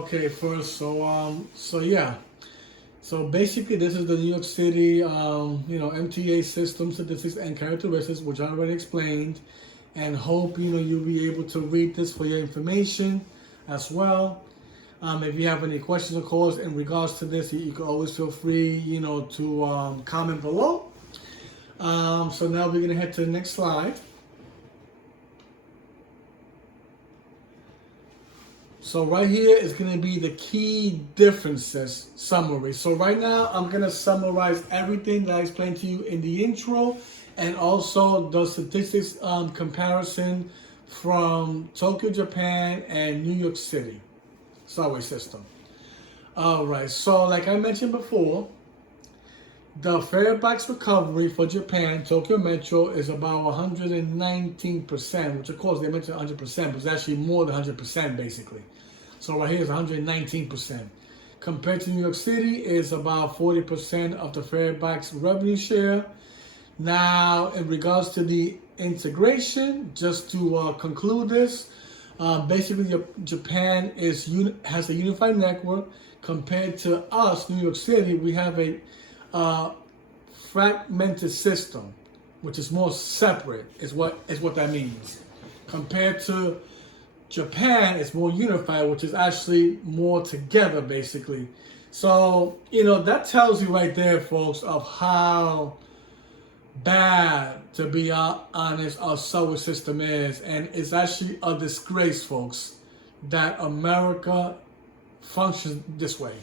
Okay, first, yeah. So basically, this is the New York City, MTA system statistics and characteristics, which I already explained, and hope you'll be able to read this for your information as well. If you have any questions or calls in regards to this, you can always feel free, to comment below. So now we're gonna head to the next slide. So right here is going to be the key differences summary. So right now I'm going to summarize everything that I explained to you in the intro and also the statistics comparison from Tokyo, Japan and New York City subway system. All right, so like I mentioned before, the fare box recovery for Japan, Tokyo Metro, is about 119%, which of course they mentioned 100%, but it's actually more than 100% basically. So right here is 119%. Compared to New York City, is about 40% of the fare box revenue share. Now, in regards to the integration, just to conclude this, basically Japan has a unified network. Compared to us, New York City, we have a fragmented system, which is more separate, is what that means. Compared to Japan, it's more unified, which is actually more together, basically. So, that tells you right there, folks, of how bad, to be honest, our subway system is. And it's actually a disgrace, folks, that America functions this way.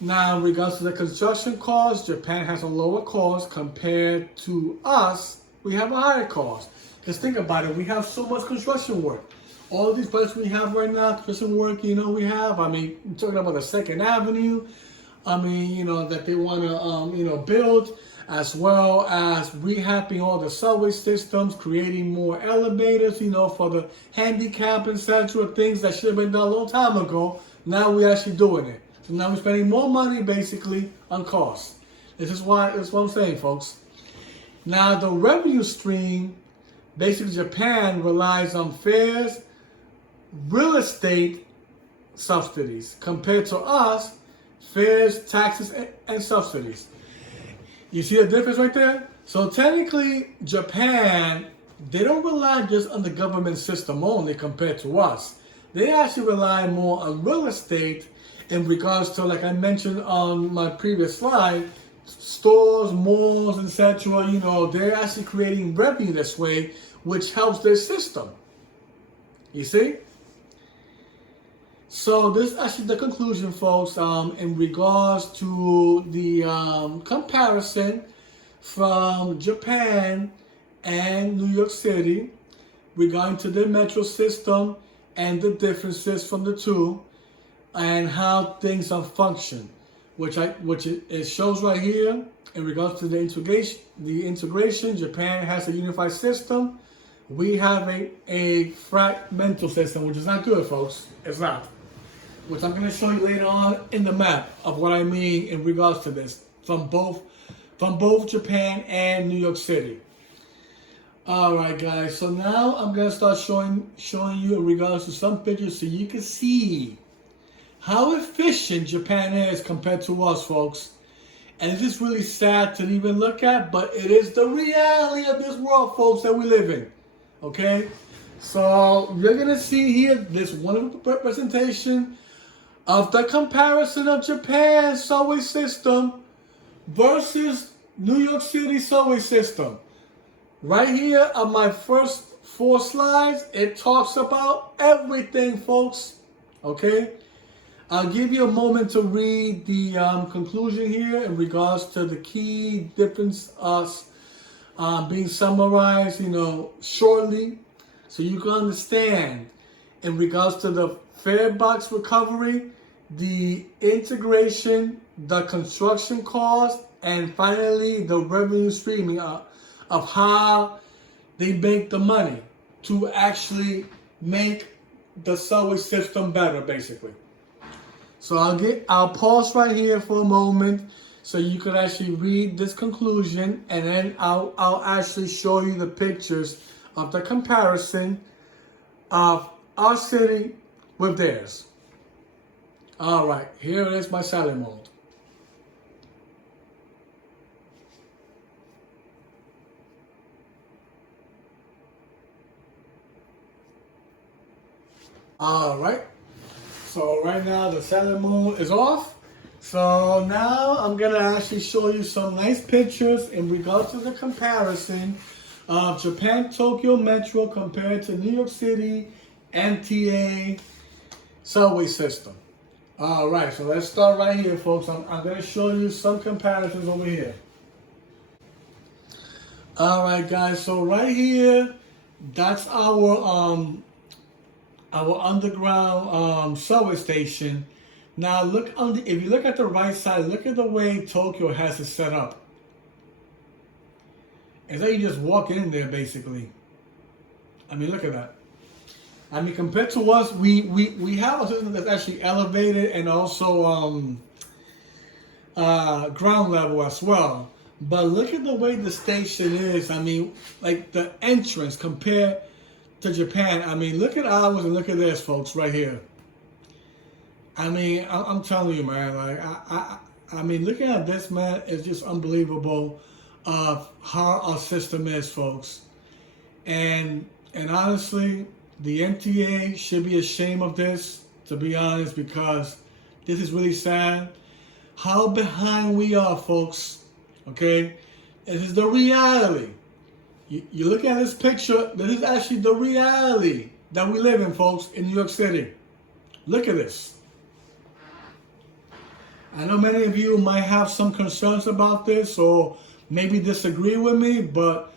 Now, in regards to the construction cost, Japan has a lower cost. Compared to us, we have a higher cost. Because think about it, we have so much construction work. All these places we have right now, construction work, we have. I'm talking about the 2nd Avenue, that they want to, build, as well as rehabbing all the subway systems, creating more elevators, for the handicap, etc. Things that should have been done a long time ago. Now we're actually doing it. So now we're spending more money, basically, on costs. That's what I'm saying, folks. Now, the revenue stream, basically Japan relies on fares, real estate subsidies. Compared to us, fares, taxes, and subsidies. You see the difference right there? So technically, Japan, they don't rely just on the government system only compared to us. They actually rely more on real estate in regards to, like I mentioned on my previous slide, stores, malls, etc. They're actually creating revenue this way, which helps their system. You see? So this is actually the conclusion, folks, in regards to the comparison from Japan and New York City regarding to the metro system and the differences from the two and how things are function, which it shows right here in regards to the integration. Japan has a unified system. We have a fragmental system, which is not good, folks. It's not. Which I'm going to show you later on in the map of what I mean in regards to this from both Japan and New York City. All right, guys. So now I'm going to start showing you in regards to some pictures so you can see how efficient Japan is compared to us, folks. And it's just really sad to even look at, but it is the reality of this world, folks, that we live in. Okay? So you're going to see here this wonderful representation of the comparison of Japan's subway system versus New York City subway system. Right here on my first 4 slides, it talks about everything, folks. Okay? I'll give you a moment to read the conclusion here in regards to the key difference being summarized, shortly, so you can understand in regards to the fare box recovery, the integration, the construction cost, and finally the revenue streaming of how they make the money to actually make the subway system better, basically. So I'll pause right here for a moment so you can actually read this conclusion, and then I'll actually show you the pictures of the comparison of our city with theirs. All right, here is my salad mold. All right, so right now the salad mold is off. So now I'm gonna actually show you some nice pictures in regards to the comparison of Japan Tokyo Metro compared to New York City MTA subway system. All right, so let's start right here, folks. I'm gonna show you some comparisons over here. All right, guys. So right here, that's our underground subway station. Now look on the, if you look at the right side, look at the way Tokyo has it set up. It's like you just walk in there basically. I mean, look at that. I mean, compared to us, we have a system that's actually elevated and also ground level as well. But look at the way the station is. I mean, like the entrance compared to Japan. I mean, look at ours and look at this, folks, right here. I mean, I'm telling you, man. Like, I mean, looking at this, man, is just unbelievable of how our system is, folks. And honestly, the MTA should be ashamed of this, to be honest, because this is really sad. How behind we are, folks. Okay, this is the reality. You look at this picture. This is actually the reality that we live in, folks, in New York City. Look at this. I know many of you might have some concerns about this or maybe disagree with me, but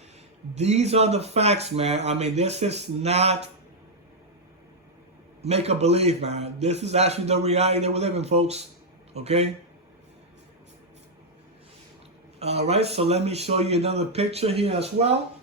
these are the facts, man. I mean, this is not make a believe, man. This is actually the reality that we live in, folks. Okay? All right, so let me show you another picture here as well.